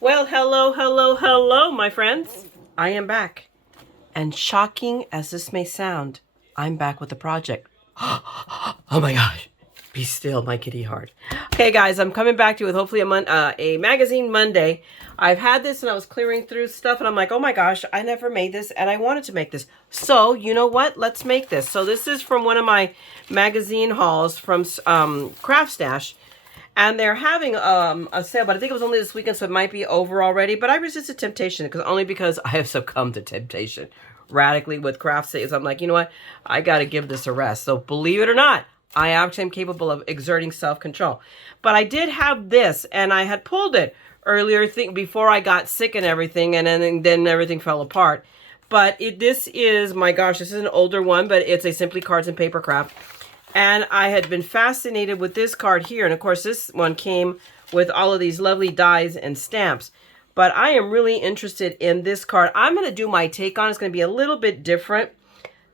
Well, hello, hello, hello, my friends. I am back. And shocking as this may sound, I'm back with the project. Oh my gosh. Be still, my kitty heart. Okay, guys, I'm coming back to you with hopefully a magazine Monday. I've had this and I was clearing through stuff and I'm like, oh my gosh, I never made this and I wanted to make this. So, you know what? Let's make this. So this is from one of my magazine hauls from Craft Stash. And they're having a sale, but I think it was only this weekend, so it might be over already. But I resisted temptation because I have succumbed to temptation radically with craft sales. I'm like, you know what? I got to give this a rest. So believe it or not, I actually am capable of exerting self-control. But I did have this, and I had pulled it earlier before I got sick and everything, and then everything fell apart. But this is, my gosh, this is an older one, but it's a Simply Cards and Paper Craft. And I had been fascinated with this card here. And of course, this one came with all of these lovely dies and stamps. But I am really interested in this card. I'm going to do my take on it. It's going to be a little bit different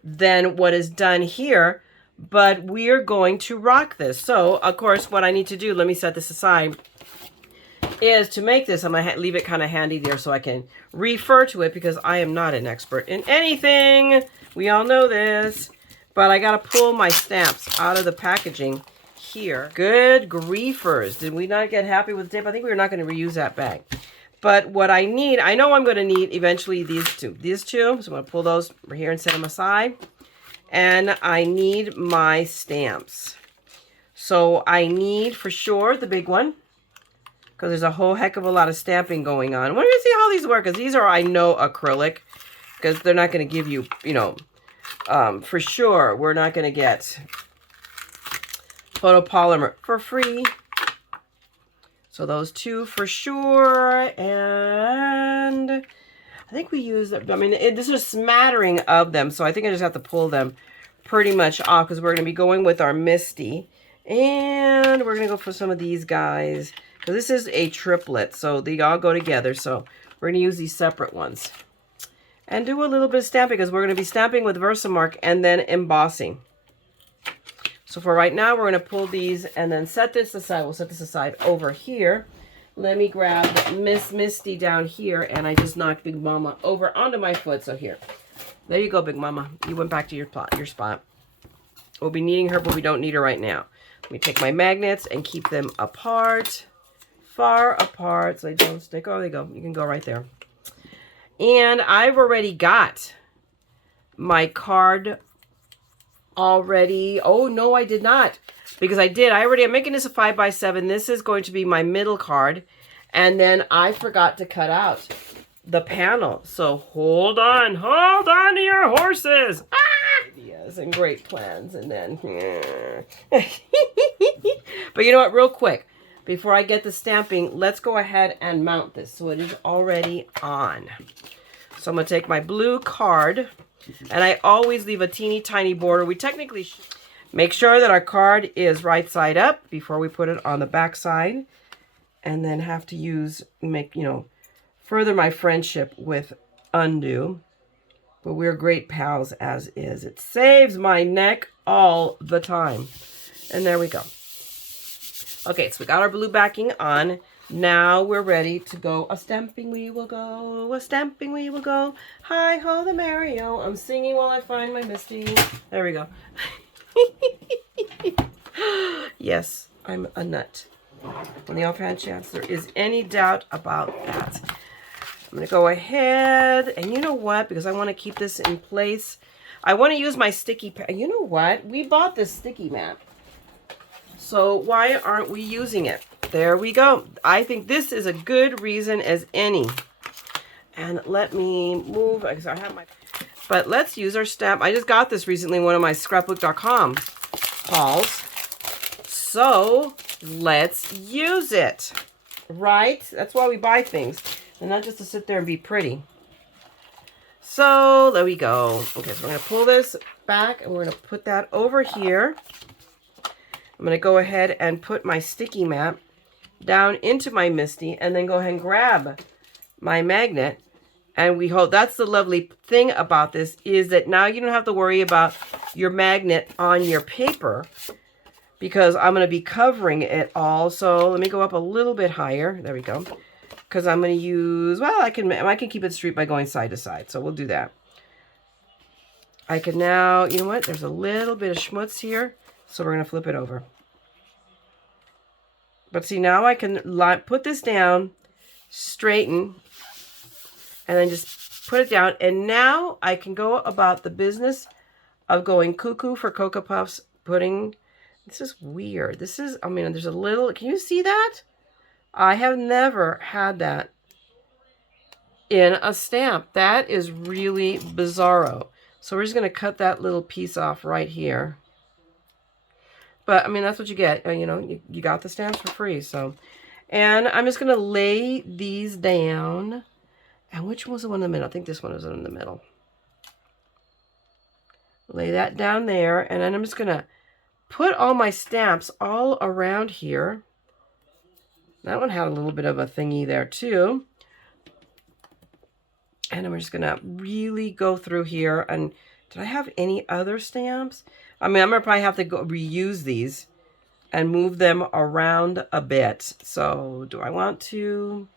than what is done here. But we're going to rock this. So, of course, what I need to do, let me set this aside, is to make this. I'm going to leave it kind of handy there so I can refer to it because I am not an expert in anything. We all know this. But I got to pull my stamps out of the packaging here. Good griefers. Did we not get happy with the tape? I think we were not going to reuse that bag. But what I need, I know I'm going to need eventually these two. These two, so I'm going to pull those over here and set them aside. And I need my stamps. So I need, for sure, the big one. Because there's a whole heck of a lot of stamping going on. Let me see how these work. Because these are, I know, acrylic. Because they're not going to give you, you know... for sure, we're not going to get photopolymer for free. So those two for sure. And I think we use, I mean, this is a smattering of them. So I think I just have to pull them pretty much off because we're going to be going with our Misty. And we're going to go for some of these guys. So this is a triplet. So they all go together. So we're going to use these separate ones. And do a little bit of stamping because we're going to be stamping with Versamark and then embossing. So for right now, we're going to pull these and then set this aside. We'll set this aside over here. Let me grab Miss Misty down here. And I just knocked Big Mama over onto my foot. So here. There you go, Big Mama. You went back to your spot. We'll be needing her, but we don't need her right now. Let me take my magnets and keep them apart. Far apart so they don't stick. Oh, there you go. You can go right there. And I've already got my card already. Oh, no, I did not. Because I'm making this a 5x7. This is going to be my middle card. And then I forgot to cut out the panel. So hold on to your horses. Ah! Yes, and great plans. And then, but you know what, real quick. Before I get the stamping, let's go ahead and mount this. So it is already on. So I'm going to take my blue card. And I always leave a teeny tiny border. We technically make sure that our card is right side up before we put it on the back side. And then have to further my friendship with Undo. But we're great pals as is. It saves my neck all the time. And there we go. Okay, so we got our blue backing on. Now we're ready to go. A stamping we will go. A stamping we will go. Hi ho the Mario. I'm singing while I find my Misty. There we go. Yes, I'm a nut. On the offhand chance there is any doubt about that. I'm going to go ahead. And you know what? Because I want to keep this in place. I want to use my sticky pad. You know what? We bought this sticky mat. So why aren't we using it? There we go. I think this is a good reason as any. And let me move. Because I have my... But let's use our stamp. I just got this recently in one of my scrapbook.com hauls. So let's use it. Right? That's why we buy things. And not just to sit there and be pretty. So there we go. Okay, so we're going to pull this back. And we're going to put that over here. I'm going to go ahead and put my sticky mat down into my Misty and then go ahead and grab my magnet. And we hold. That's the lovely thing about this is that now you don't have to worry about your magnet on your paper because I'm going to be covering it all. So let me go up a little bit higher. There we go. because I'm going to use, well, I can keep it straight by going side to side. So we'll do that. I can now, you know what? There's a little bit of schmutz here. So we're going to flip it over. But see, now I can put this down, straighten, and then just put it down. And now I can go about the business of going cuckoo for Cocoa Puffs, putting, this is weird. This is, I mean, there's a little, can you see that? I have never had that in a stamp. That is really bizarro. So we're just going to cut that little piece off right here. But, I mean, that's what you get. You know, you got the stamps for free. So, and I'm just going to lay these down. And which one was the one in the middle? I think this one was in the middle. Lay that down there. And then I'm just going to put all my stamps all around here. That one had a little bit of a thingy there, too. And I'm just going to really go through here. And did I have any other stamps? I mean, I'm going to probably have to go reuse these and move them around a bit. So do I want to?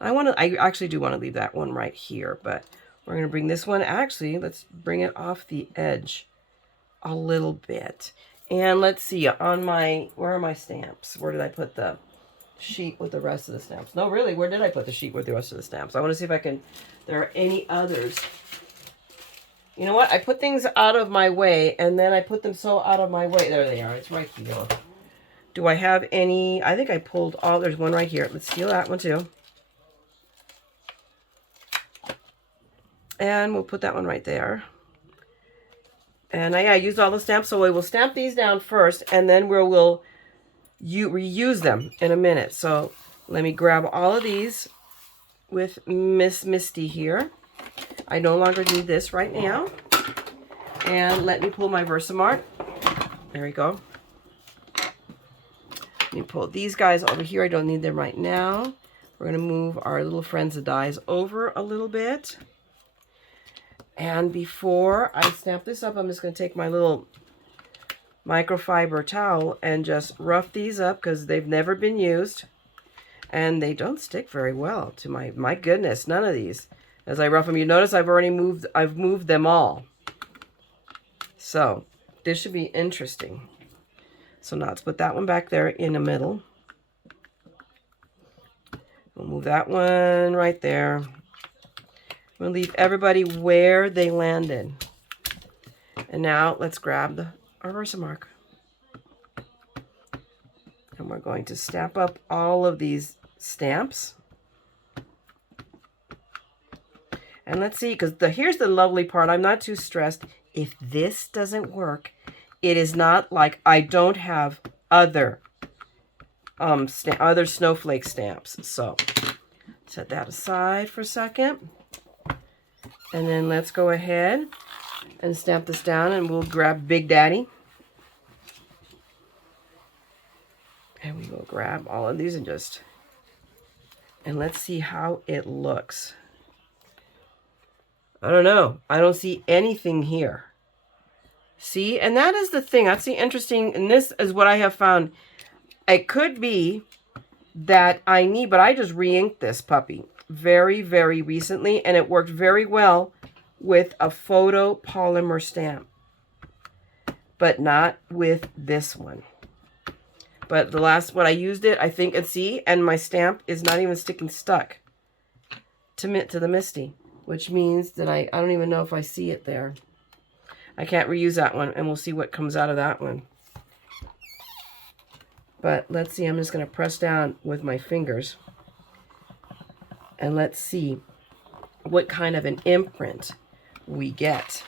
I actually do want to leave that one right here, but we're going to bring this one. Actually, let's bring it off the edge a little bit. And let's see, on my, where are my stamps? Where did I put the sheet with the rest of the stamps? No, really, where did I put the sheet with the rest of the stamps? I want to see if I can, there are any others. You know what? I put things out of my way, and then I put them so out of my way. There they are. It's right here. Do I have any? I think I pulled all. There's one right here. Let's steal that one, too. And we'll put that one right there. And I used all the stamps, so we will stamp these down first, and then we'll reuse them in a minute. So let me grab all of these with Miss Misty here. I no longer need this right now. And let me pull my Versamark. There we go. Let me pull these guys over here. I don't need them right now. We're going to move our little friends of dies over a little bit. And before I stamp this up, I'm just going to take my little microfiber towel and just rough these up because they've never been used. And they don't stick very well to my goodness, none of these. As I rough them, you notice I've moved them all. So this should be interesting. So now let's put that one back there in the middle. We'll move that one right there. We'll leave everybody where they landed. And now let's grab our Versamark. And we're going to stamp up all of these stamps. And let's see, because here's the lovely part. I'm not too stressed. If this doesn't work, it is not like I don't have other snowflake stamps. So set that aside for a second. And then let's go ahead and stamp this down, and we'll grab Big Daddy. And we will grab all of these and let's see how it looks. I don't know. I don't see anything here. See? And that is the thing. That's the interesting, and this is what I have found. It could be that I need, but I just re-inked this puppy very, very recently, and it worked very well with a photo polymer stamp, but not with this one. But the last one I used it, I think, and see, and my stamp is not even stuck to the Misty, which means that I don't even know if I see it there. I can't reuse that one, and we'll see what comes out of that one. But let's see, I'm just going to press down with my fingers, and let's see what kind of an imprint we get.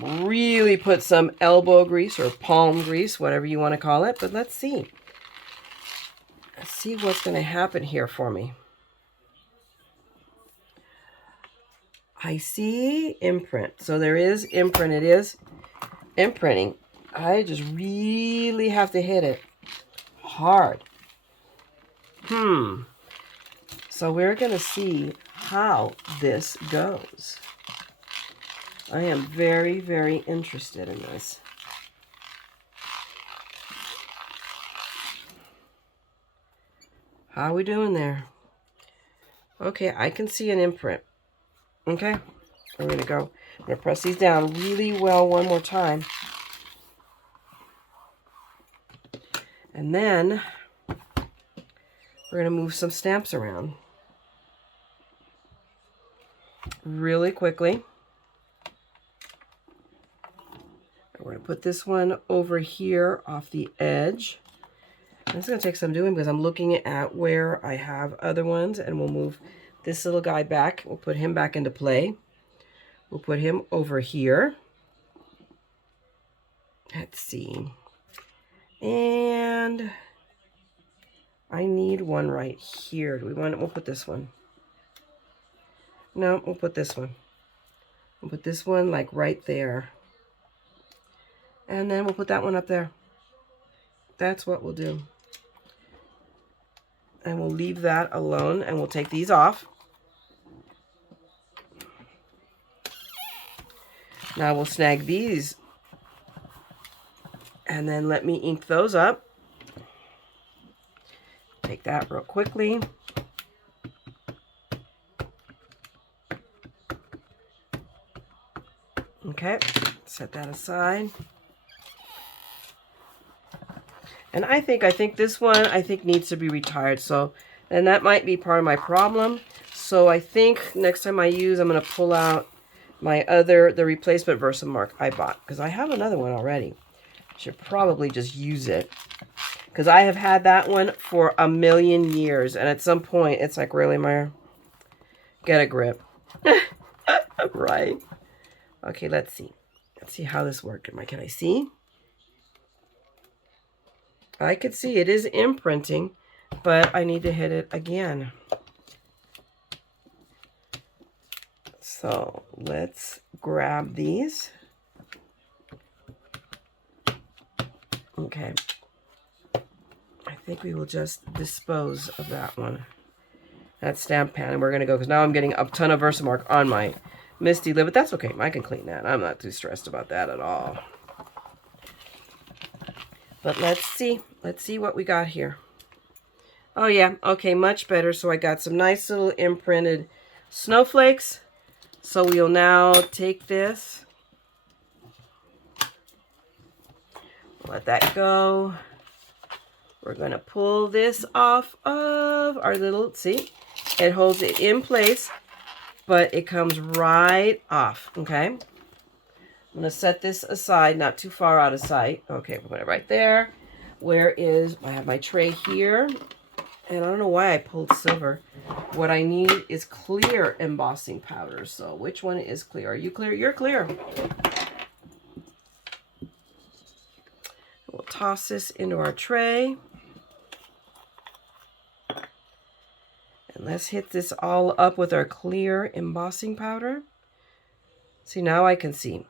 Really put some elbow grease or palm grease, whatever you want to call it, but let's see. Let's see what's going to happen here for me. I see imprint. So there is imprint. It is imprinting. I just really have to hit it hard. So we're going to see how this goes. I am very, very interested in this. How are we doing there? Okay, I can see an imprint. Okay, I'm going to go. I'm going to press these down really well one more time. And then we're going to move some stamps around really quickly. We're going to put this one over here off the edge. This is going to take some doing because I'm looking at where I have other ones, and we'll move this little guy back. We'll put him back into play. We'll put him over here. Let's see. And I need one right here. Do we want it? We'll put this one. No, we'll put this one. We'll put this one like right there. And then we'll put that one up there. That's what we'll do. And we'll leave that alone, and we'll take these off. Now we'll snag these. And then let me ink those up. Take that real quickly. Okay, set that aside. And I think this one, needs to be retired. So, and that might be part of my problem. So I think next time I use, I'm going to pull out my the replacement Versamark I bought. Because I have another one already. Should probably just use it. Because I have had that one for a million years. And at some point, it's like, really, Maya? Get a grip. Right. Okay, let's see. Let's see how this worked. Can I see? I could see it is imprinting, but I need to hit it again. So let's grab these. Okay. I think we will just dispose of that one. That stamp pan, and we're going to go, because now I'm getting a ton of Versamark on my Misty lid, but that's okay. I can clean that. I'm not too stressed about that at all. But let's see. Let's see what we got here. Oh, yeah. Okay, much better. So I got some nice little imprinted snowflakes. So we'll now take this. Let that go. We're going to pull this off of our little, see? It holds it in place, but it comes right off, okay? I'm going to set this aside, not too far out of sight. Okay, we'll put it right there. Where is, I have my tray here, and I don't know why I pulled silver. What I need is clear embossing powder. So which one is clear? Are you clear? You're clear. We'll toss this into our tray. And let's hit this all up with our clear embossing powder. See, now I can see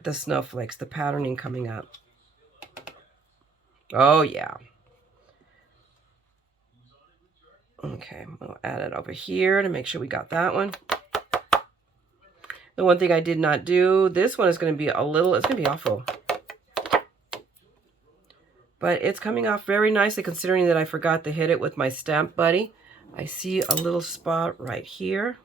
the snowflakes, the patterning coming up. Oh, yeah. Okay, we'll add it over here to make sure we got that one. The one thing I did not do, this one is going to be a little, it's going to be awful. But it's coming off very nicely considering that I forgot to hit it with my Stamp Buddy. I see a little spot right here.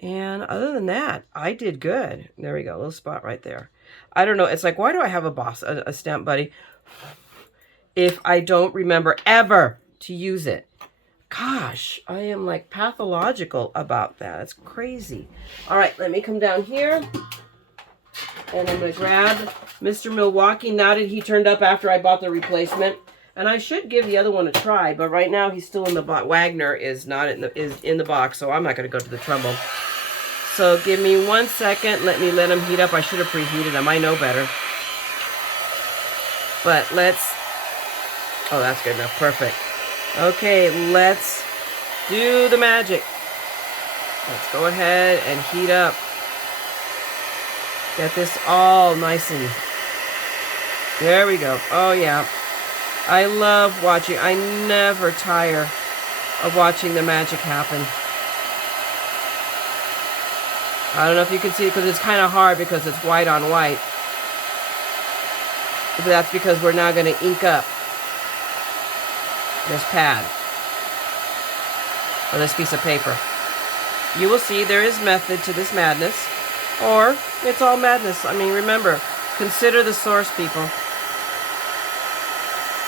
And other than that, I did good. There we go, a little spot right there. I don't know, it's like, why do I have a Stamp Buddy if I don't remember ever to use it? Gosh, I am like pathological about that. It's crazy. All right, let me come down here. And I'm going to grab Mr. Milwaukee. Now that he turned up after I bought the replacement. And I should give the other one a try, but right now he's still in the box. Wagner is not in the box, so I'm not going to go to the trouble. So give me 1 second. Let him heat up. I should have preheated him. I know better. But let's... Oh, that's good enough. Perfect. Okay, let's do the magic. Let's go ahead and heat up. Get this all nice and... There we go. Oh, yeah. I love watching. I never tire of watching the magic happen. I don't know if you can see it because it's kind of hard because it's white on white. But that's because we're now going to ink up this pad. or this piece of paper. You will see there is method to this madness, or it's all madness. I mean, remember, consider the source, people.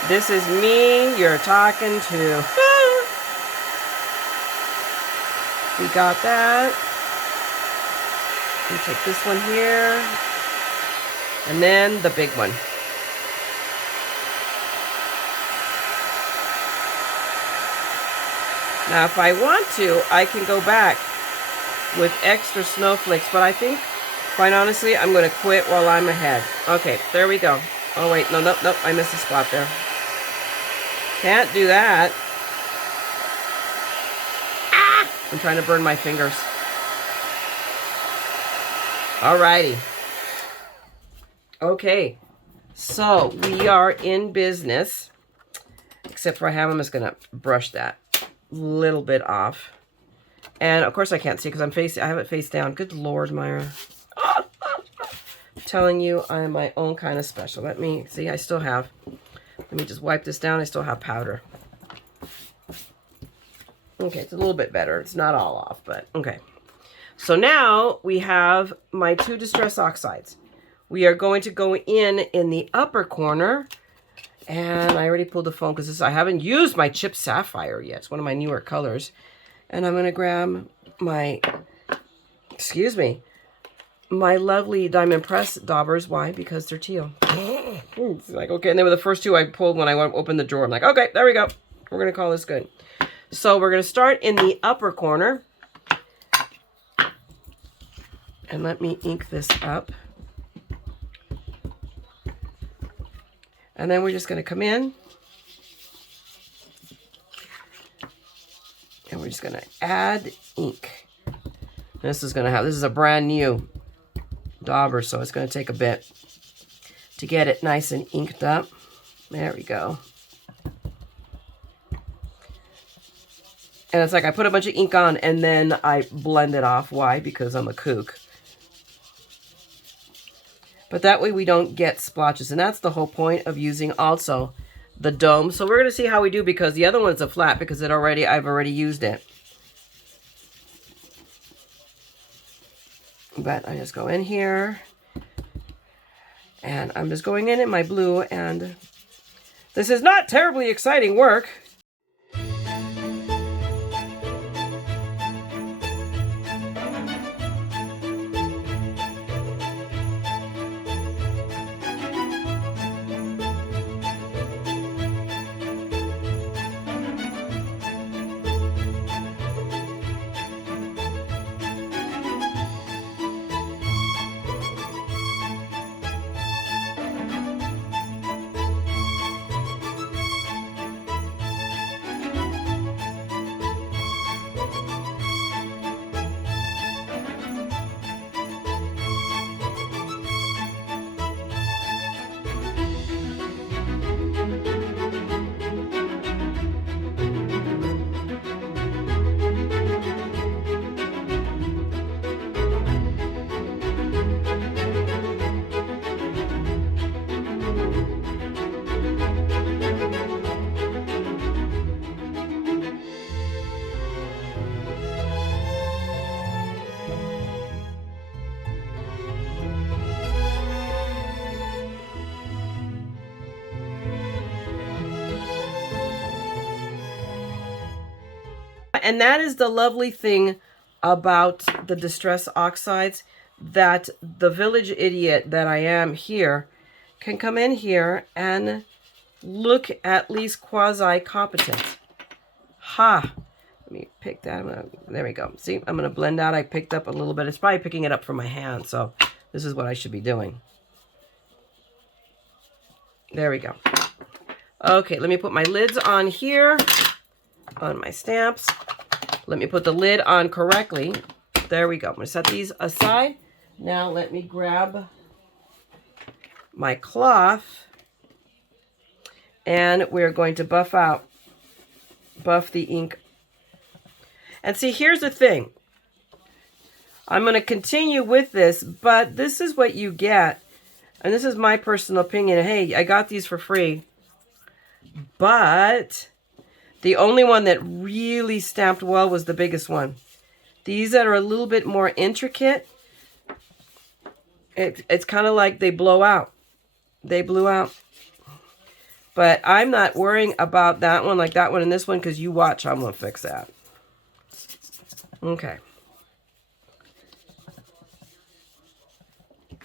This is me you're talking to. We got that. We take this one here, and then the big one. Now, if I want to, I can go back with extra snowflakes, but I think, quite honestly, I'm going to quit while I'm ahead. Okay, there we go. Oh, wait, no, nope, nope, I missed a spot there. Can't do that. Ah! I'm trying to burn my fingers. Alrighty. Okay, so we are in business. Except for I'm just going to brush that little bit off. And of course I can't see because I have it face down. Good Lord, Myra. I'm telling you, I am my own kind of special. Let me see, I still have. Let me just wipe this down. I still have powder. Okay, it's a little bit better. It's not all off, but okay. So now we have my 2 distress oxides. We are going to go in the upper corner. And I already pulled the foam because I haven't used my Chip Sapphire yet. It's one of my newer colors. And I'm going to grab my, my lovely Diamond Press daubers. Why? Because they're teal. It's like, okay. And they were the first 2 I pulled when I opened the drawer. I'm like, okay, there we go. We're going to call this good. So we're going to start in the upper corner. And let me ink this up. And then we're just going to come in. And we're just going to add ink. This is a brand new dauber, so it's going to take a bit to get it nice and inked up. There we go. And it's like I put a bunch of ink on and then I blend it off. Why? Because I'm a kook. But that way we don't get splotches. And that's the whole point of using also the dome. So we're going to see how we do because the other one's a flat because I've already used it. But I just go in here. And I'm just going in my blue. And this is not terribly exciting work. And that is the lovely thing about the Distress Oxides, that the village idiot that I am here can come in here and look at least quasi-competent. Ha! Let me pick that. There we go. See, I'm going to blend out. I picked up a little bit. It's probably picking it up from my hand, so this is what I should be doing. There we go. Okay, let me put my lids on here, on my stamps. Let me put the lid on correctly. There we go. I'm going to set these aside. Now let me grab my cloth, and we're going to buff the ink. And see, here's the thing. I'm going to continue with this, but this is what you get. And this is my personal opinion. Hey, I got these for free. But The only one that really stamped well was the biggest one. These that are a little bit more intricate, it's kind of like they blow out. They blew out. But I'm not worrying about that one like that one and this one, because you watch, I'm going to fix that. Okay.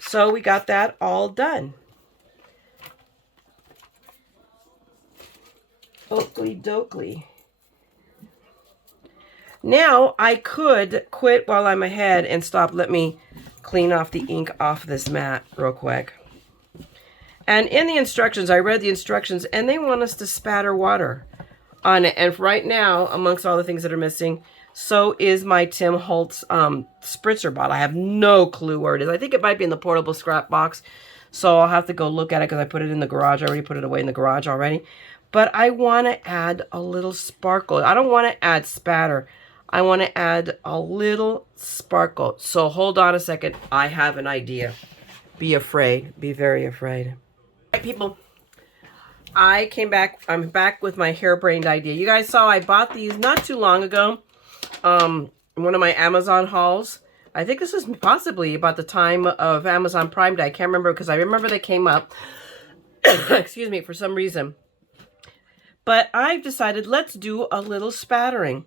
So we got that all done. Oakley dokley. Now I could quit while I'm ahead and stop. Let me clean off the ink off this mat real quick. And in the instructions, I read the instructions, and they want us to spatter water on it. And right now, amongst all the things that are missing, so is my Tim Holtz spritzer bottle. I have no clue where it is. I think it might be in the portable scrap box. So I'll have to go look at it because I put it in the garage. I already put it away in the garage already. But I want to add a little sparkle. I don't want to add spatter. I want to add a little sparkle. So hold on a second. I have an idea. Be afraid. Be very afraid. All right, people. I came back. I'm back with my harebrained idea. You guys saw I bought these not too long ago. One of my Amazon hauls. I think this is possibly about the time of Amazon Prime Day. I can't remember because I remember they came up. Excuse me, for some reason. But I've decided let's do a little spattering.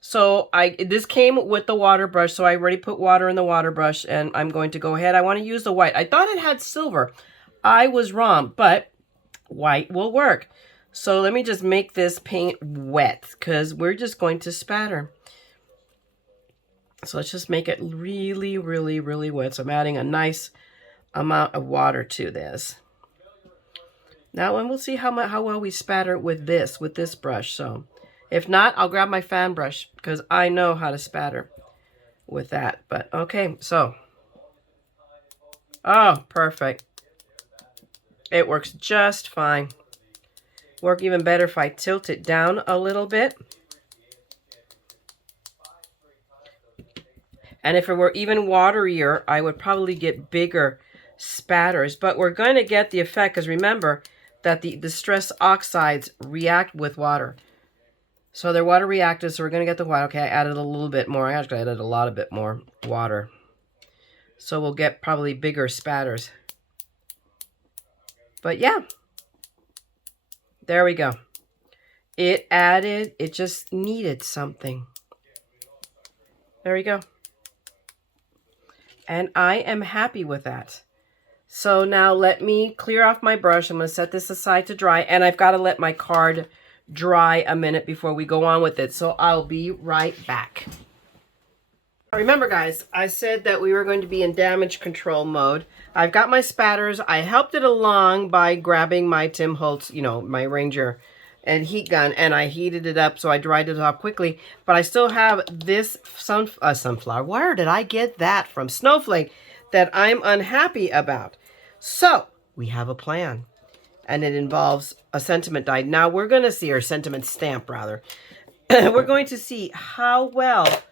So this came with the water brush, so I already put water in the water brush, and I'm going to go ahead. I want to use the white. I thought it had silver. I was wrong, but white will work. So let me just make this paint wet because we're just going to spatter. So let's just make it really, really, really wet. So I'm adding a nice amount of water to this. Now, and we'll see how well we spatter with this brush. So if not, I'll grab my fan brush because I know how to spatter with that. But okay, so. Oh, perfect. It works just fine. Work even better if I tilt it down a little bit. And if it were even waterier, I would probably get bigger spatters. But we're going to get the effect because remember that the stress oxides react with water. So they're water reactive, so we're going to get the water. Okay, I added a little bit more. I actually added a lot of bit more water. So we'll get probably bigger spatters. But yeah, there we go. It just needed something. There we go. And I am happy with that. So now let me clear off my brush. I'm going to set this aside to dry. And I've got to let my card dry a minute before we go on with it. So I'll be right back. Remember, guys, I said that we were going to be in damage control mode. I've got my spatters. I helped it along by grabbing my Tim Holtz, my Ranger and heat gun, and I heated it up so I dried it off quickly. But I still have this sunflower. Where did I get that from? Snowflake that I'm unhappy about. So we have a plan, and it involves a sentiment die. Now we're going to see, or sentiment stamp rather. We're going to see how well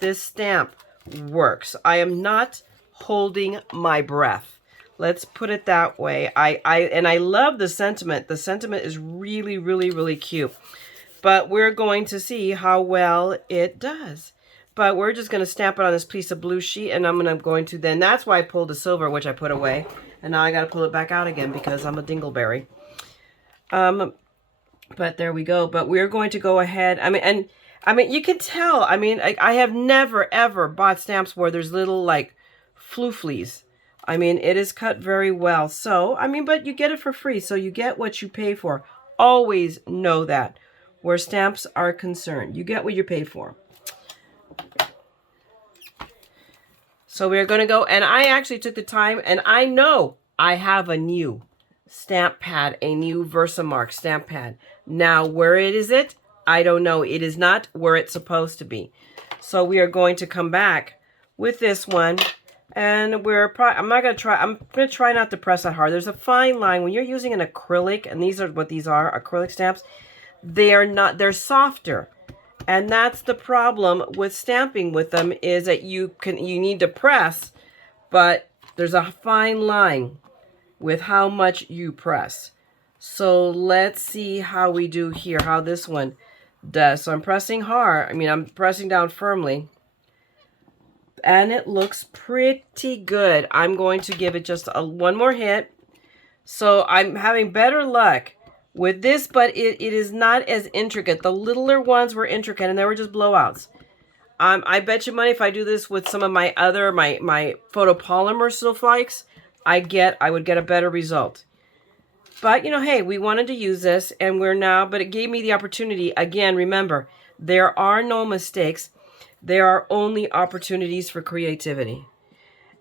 this stamp works. I am not holding my breath. Let's put it that way. I love the sentiment. The sentiment is really, really, really cute. But we're going to see how well it does. But we're just going to stamp it on this piece of blue sheet, and I'm going to then, that's why I pulled the silver, which I put away. And now I got to pull it back out again because I'm a dingleberry. But there we go. But we're going to go ahead. I mean, you can tell. I have never, ever bought stamps where there's little, like, flooflies. It is cut very well. So, but you get it for free. So you get what you pay for. Always know that. Where stamps are concerned. You get what you pay for. So we're going to go. And I actually took the time. And I know I have a new stamp pad. A new Versamark stamp pad. Now, where is it? I don't know. It is not where it's supposed to be. So we are going to come back with this one. And I'm going to try not to press that hard. There's a fine line. When you're using an acrylic, and these are what these are, acrylic stamps, they're softer. And that's the problem with stamping with them, is that you need to press, but there's a fine line with how much you press. So let's see how we do here, how this one does. So I'm pressing hard. I mean, I'm pressing down firmly. And it looks pretty good. I'm going to give it just one more hit. So I'm having better luck with this, but it is not as intricate. The littler ones were intricate, and they were just blowouts. I bet you money if I do this with some of my other, my photopolymer snowflakes, I would get a better result. But, you know, hey, we wanted to use this, and but it gave me the opportunity. Again, remember, there are no mistakes. There are only opportunities for creativity.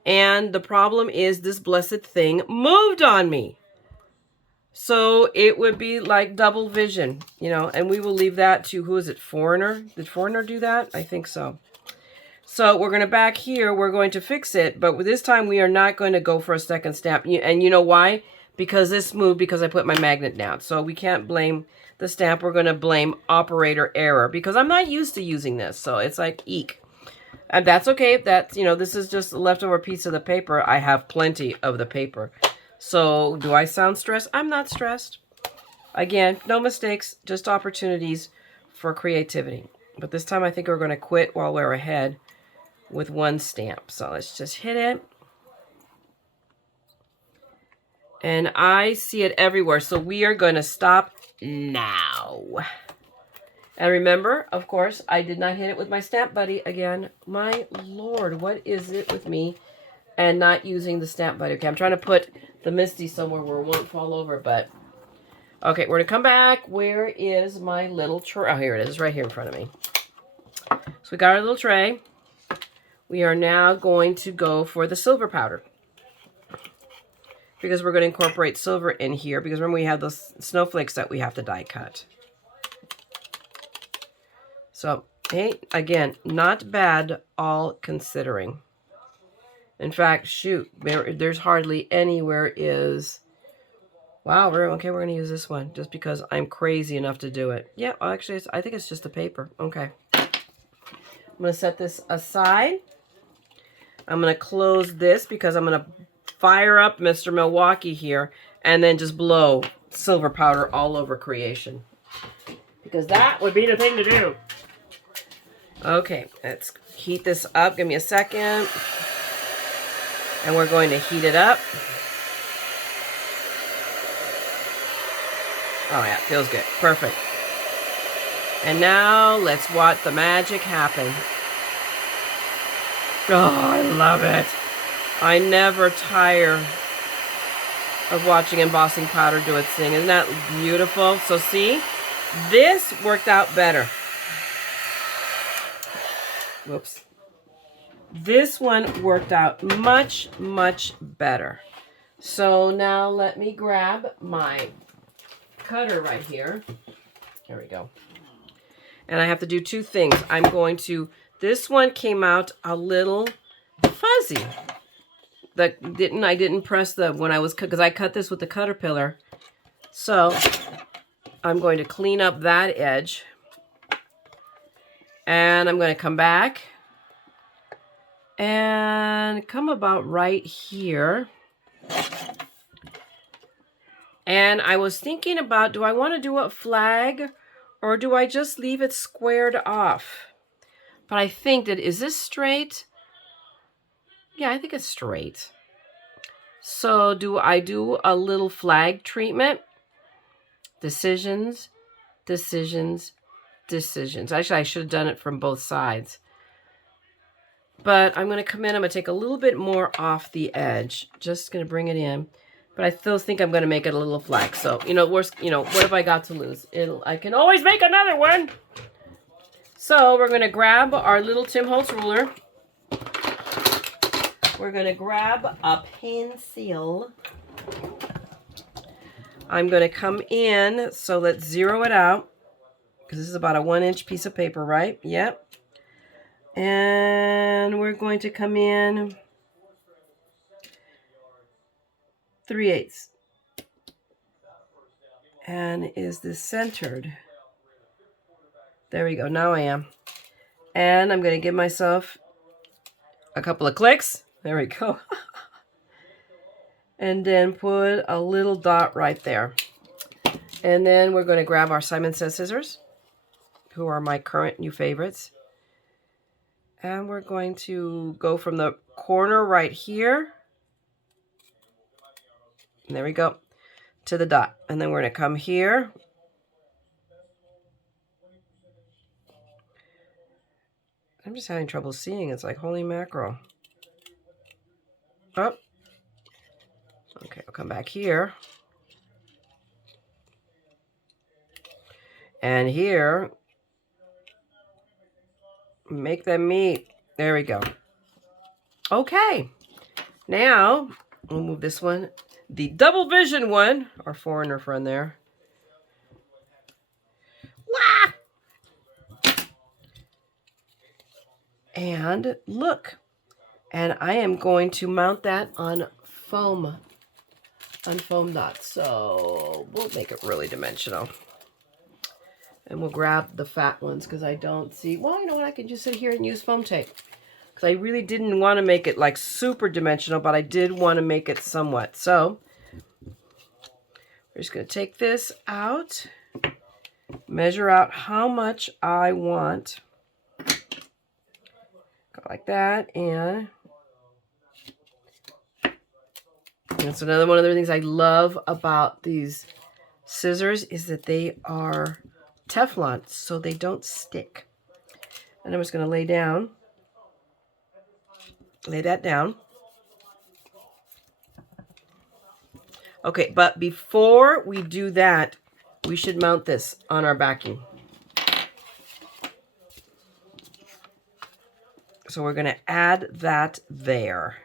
And the problem is this blessed thing moved on me. So it would be like double vision, you know, and we will leave that to, who is it, Foreigner? Did Foreigner do that? I think so. So we're going to back here. We're going to fix it. But this time we are not going to go for a second stamp. And you know why? Because this moved because I put my magnet down. So we can't blame the stamp. We're going to blame operator error because I'm not used to using this. So it's like, eek. And that's okay. That's, you know, this is just a leftover piece of the paper. I have plenty of the paper. So do I sound stressed? I'm not stressed. Again, no mistakes, just opportunities for creativity. But this time I think we're going to quit while we're ahead with one stamp. So let's just hit it. And I see it everywhere. So we are going to stop now. And remember, of course, I did not hit it with my Stamp Buddy again. My Lord, what is it with me and not using the Stamp Buddy? Okay, I'm trying to put the Misty somewhere where it won't fall over, but... Okay, we're going to come back. Where is my little tray? Oh, here it is, right here in front of me. So we got our little tray. We are now going to go for the silver powder. Because we're going to incorporate silver in here. Because remember, we have those snowflakes that we have to die cut. So, hey, again, not bad all considering. In fact, shoot, there's hardly anywhere is... Wow, we're going to use this one just because I'm crazy enough to do it. Yeah, well, actually, I think it's just the paper. Okay. I'm going to set this aside. I'm going to close this because I'm going to fire up Mr. Milwaukee here and then just blow silver powder all over creation. Because that would be the thing to do. Okay, let's heat this up. Give me a second. And we're going to heat it up. Oh yeah, feels good. Perfect. And now let's watch the magic happen. Oh, I love it. I never tire of watching embossing powder do its thing. Isn't that beautiful? So see, this worked out better. Whoops. This one worked out much, much better. So now let me grab my cutter right here. There we go. And I have to do two things. I'm going to, this one came out a little fuzzy. I didn't press when I was, because I cut this with the Caterpillar. So I'm going to clean up that edge. And I'm going to come back and come about right here. And I was thinking about, do I want to do a flag or do I just leave it squared off? But I think that, is this straight? Yeah, I think it's straight. So do I do a little flag treatment? Decisions, decisions, decisions. Actually, I should have done it from both sides. But I'm going to come in, I'm going to take a little bit more off the edge. Just going to bring it in. But I still think I'm going to make it a little flag. So, worst, what have I got to lose? I can always make another one. So we're going to grab our little Tim Holtz ruler. We're going to grab a pencil. I'm going to come in. So let's zero it out. Because this is about a 1-inch piece of paper, right? Yep. And we're going to come in 3/8. And is this centered? There we go. Now I am. And I'm going to give myself a couple of clicks. There we go. And then put a little dot right there. And then we're going to grab our Simon Says scissors. who are my current new favorites. And we're going to go from the corner right here. And there we go. To the dot. And then we're going to come here. I'm just having trouble seeing. It's like, holy mackerel. Oh. Okay, I'll come back here. And here, make them meet. There we go. Okay. Now, we'll move this one. The double vision one. Our foreigner friend there. Wah! And look. And I am going to mount that on foam. On foam dots. So we'll make it really dimensional. And we'll grab the fat ones because I don't see... Well, you know what? I can just sit here and use foam tape. Because I really didn't want to make it like super dimensional, but I did want to make it somewhat. So we're just going to take this out. Measure out how much I want. Go like that. And that's another one of the things I love about these scissors is that they are Teflon, so they don't stick. And I'm just going to lay that down. Okay, but before we do that, we should mount this on our backing. So we're going to add that there.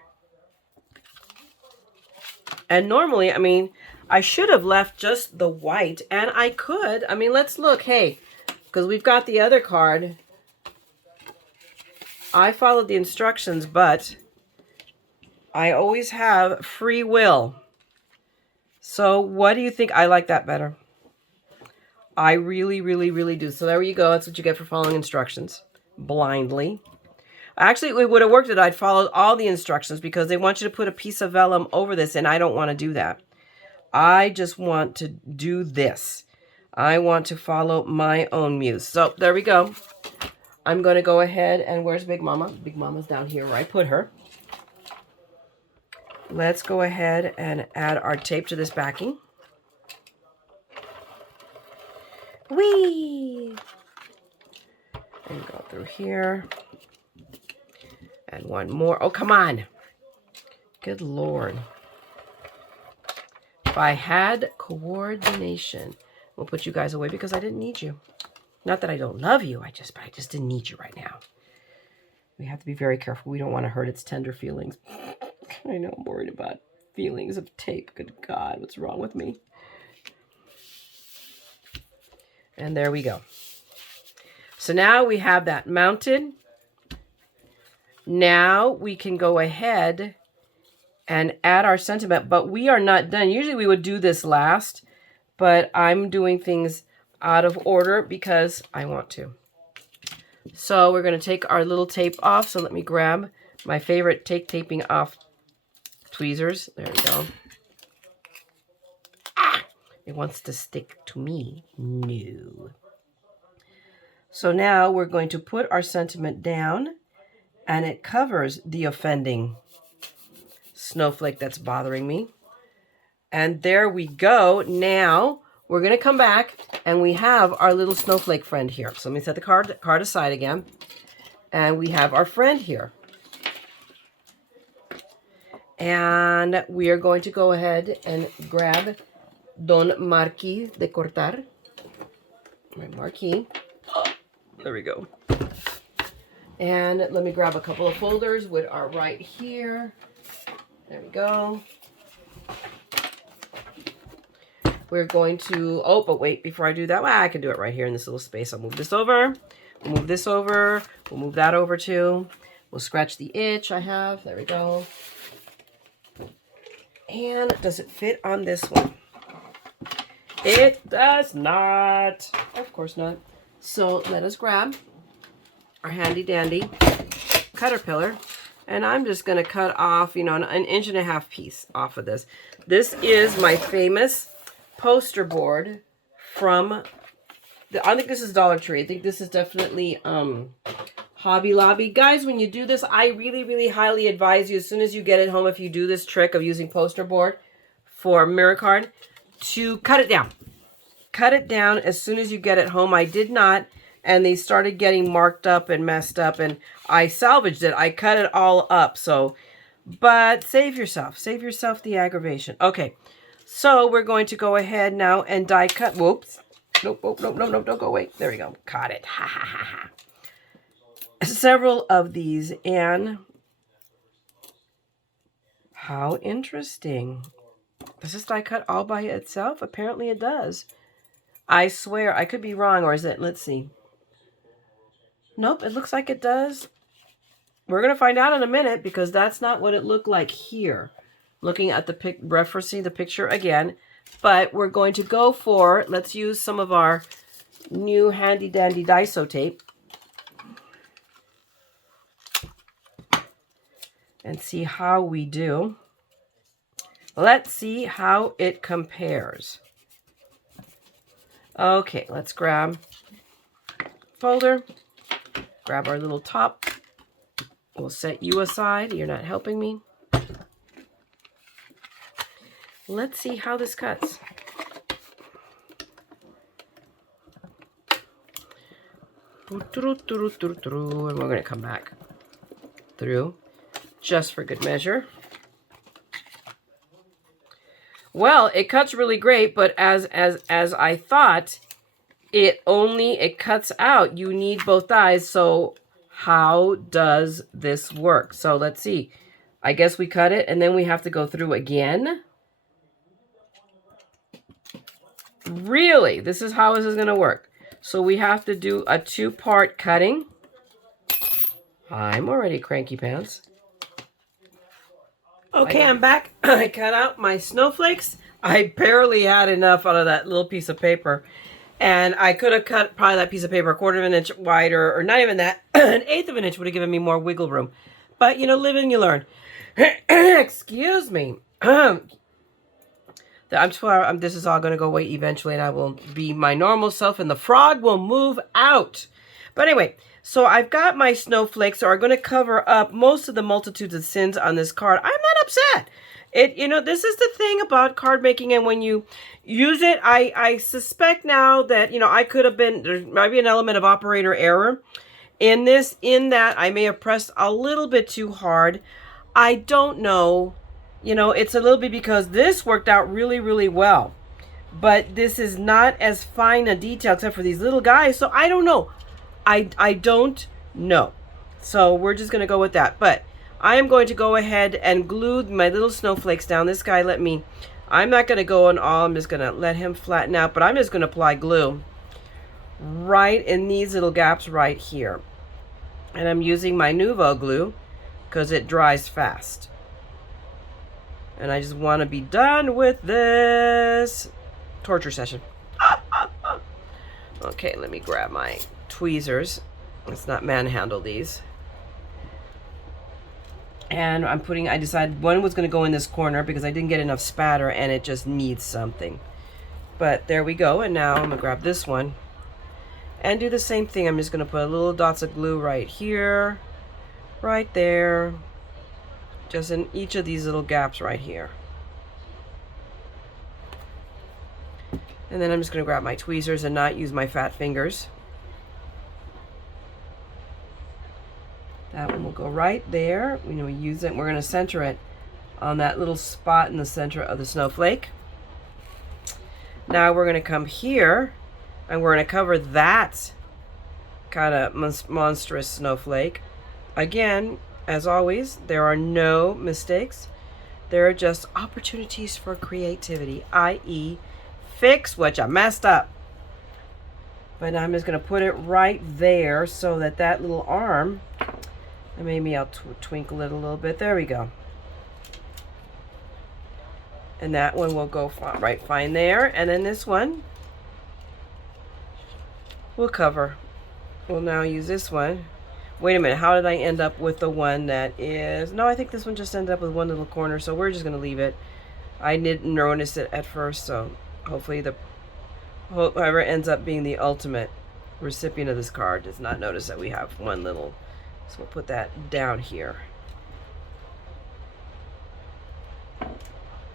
And normally, I mean, I should have left just the white, and I could. I mean, let's look. Hey, because we've got the other card. I followed the instructions, but I always have free will. So what do you think? I like that better. I really, really, really do. So there you go. That's what you get for following instructions blindly. Actually, it would have worked if I'd followed all the instructions because they want you to put a piece of vellum over this, and I don't want to do that. I just want to do this. I want to follow my own muse. So there we go. I'm going to go ahead and where's Big Mama? Big Mama's down here where I put her. Let's go ahead and add our tape to this backing. Whee! And go through here. And one more. Oh, come on. Good Lord. If I had coordination, we'll put you guys away because I didn't need you. Not that I don't love you. I just didn't need you right now. We have to be very careful. We don't want to hurt its tender feelings. I know I'm worried about feelings of tape. Good God, what's wrong with me? And there we go. So now we have that mounted. Now we can go ahead and add our sentiment, but we are not done. Usually we would do this last, but I'm doing things out of order because I want to. So we're going to take our little tape off. So let me grab my favorite taping off tweezers. There we go. Ah, it wants to stick to me. No. So now we're going to put our sentiment down. And it covers the offending snowflake that's bothering me. And there we go. Now we're going to come back and we have our little snowflake friend here. So let me set the card aside again. And we have our friend here. And we are going to go ahead and grab Don Marquis de Cortar. My Marquis. There we go. And let me grab a couple of folders which are right here. There we go. We're going to, oh, but wait, before I do that, well, I can do it right here in this little space. I'll move this over. We'll move this over. We'll move that over too. We'll scratch the itch I have. There we go. And does it fit on this one? It does not. Of course not. So let us grab our handy dandy cutter pillar, and I'm just going to cut off, you know, an 1.5 inch piece off of this. This is my famous poster board from I don't think this is Dollar Tree. I think this is definitely Hobby Lobby. Guys, when you do this, I really, really highly advise you, as soon as you get it home, if you do this trick of using poster board for mirror card, to cut it down. Cut it down as soon as you get it home. I did not, and they started getting marked up and messed up, and I salvaged it. I cut it all up, so, but save yourself the aggravation. Okay, so we're going to go ahead now and die cut. Whoops. Nope, don't go away. There we go. Caught it. Ha, ha, ha, ha. Several of these, and how interesting. Does this die cut all by itself? Apparently it does. I swear, I could be wrong, or is it? Let's see. Nope, it looks like it does. We're going to find out in a minute, because that's not what it looked like here. Looking at the referencing the picture again. But we're going to go for, let's use some of our new handy dandy Daiso tape. And see how we do. Let's see how it compares. Okay, let's grab folder. Grab our little top. We'll set you aside. You're not helping me. Let's see how this cuts. And we're going to come back through just for good measure. Well, it cuts really great, but as I thought, it cuts out. You need both dies. So how does this work? So let's see. I guess we cut it and then we have to go through again. Really? This is how this is going to work. So we have to do a 2-part cutting. I'm already cranky pants. Okay, I'm back. I cut out my snowflakes. I barely had enough out of that little piece of paper. And I could have cut probably that piece of paper 1/4 of an inch wider, or not even that. 1/8 of an inch would have given me more wiggle room. But, you know, live and you learn. Excuse me. This is all going to go away eventually, and I will be my normal self, and the frog will move out. But anyway, so I've got my snowflakes, so are going to cover up most of the multitudes of sins on this card. I'm not upset. This is the thing about card making, and when you use it, I suspect now that, I could have been, there might be an element of operator error in this, in that I may have pressed a little bit too hard. I don't know. It's a little bit because this worked out really, really well. But this is not as fine a detail except for these little guys. So I don't know. I don't know. So we're just going to go with that. But I am going to go ahead and glue my little snowflakes down. This guy I'm not going to go on all. I'm just going to let him flatten out. But I'm just going to apply glue right in these little gaps right here. And I'm using my Nouveau glue because it dries fast. And I just want to be done with this torture session. Okay, let me grab my tweezers. Let's not manhandle these. And I decided one was going to go in this corner because I didn't get enough spatter and it just needs something. But there we go. And now I'm going to grab this one and do the same thing. I'm just going to put little dots of glue right here, right there. Just in each of these little gaps right here. And then I'm just going to grab my tweezers and not use my fat fingers. That one will go right there. We use it. We're going to center it on that little spot in the center of the snowflake. Now we're going to come here and we're going to cover that kind of monstrous snowflake. Again, as always, there are no mistakes. There are just opportunities for creativity, i.e. fix what you messed up. But I'm just going to put it right there so that that little arm, and maybe I'll twinkle it a little bit. There we go. And that one will go right fine there. And then this one we'll cover. We'll now use this one. Wait a minute, how did I end up with the one that is... No, I think this one just ended up with one little corner, so we're just going to leave it. I didn't notice it at first, so hopefully the whoever ends up being the ultimate recipient of this card does not notice that we have one little, so we'll put that down here.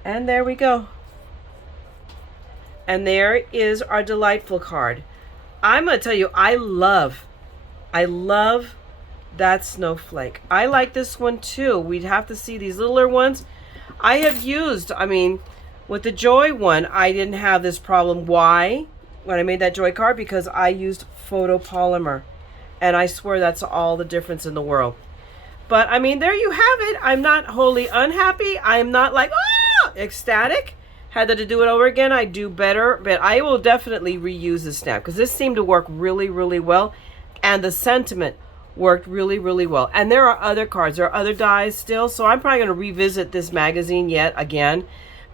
And there we go. And there is our delightful card. I'm going to tell you, I love that snowflake. I like this one too. We'd have to see these littler ones. I have used, I mean, with the Joy one, I didn't have this problem. Why? When I made that Joy card, because I used photopolymer. And I swear that's all the difference in the world. But I mean, there you have it. I'm not wholly unhappy. I'm not like, ecstatic. Had to do it over again, I'd do better. But I will definitely reuse this snap because this seemed to work really, really well. And the sentiment worked really, really well. And there are other cards. There are other dies still. So I'm probably going to revisit this magazine yet again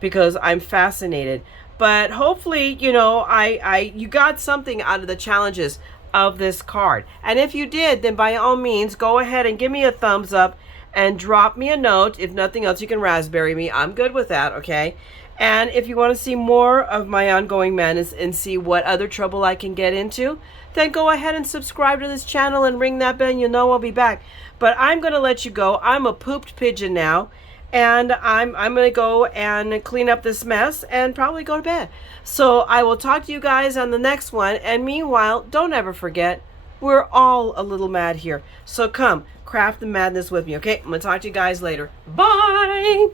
because I'm fascinated. But hopefully, you know, you got something out of the challenges of this card. And if you did, then by all means, go ahead and give me a thumbs up and drop me a note. If nothing else, you can raspberry me. I'm good with that, okay? And if you want to see more of my ongoing madness and see what other trouble I can get into, then go ahead and subscribe to this channel and ring that bell and you'll know I'll be back. But I'm going to let you go. I'm a pooped pigeon now. And I'm going to go and clean up this mess and probably go to bed. So I will talk to you guys on the next one. And meanwhile, don't ever forget, we're all a little mad here. So come, craft the madness with me, okay? I'm going to talk to you guys later. Bye!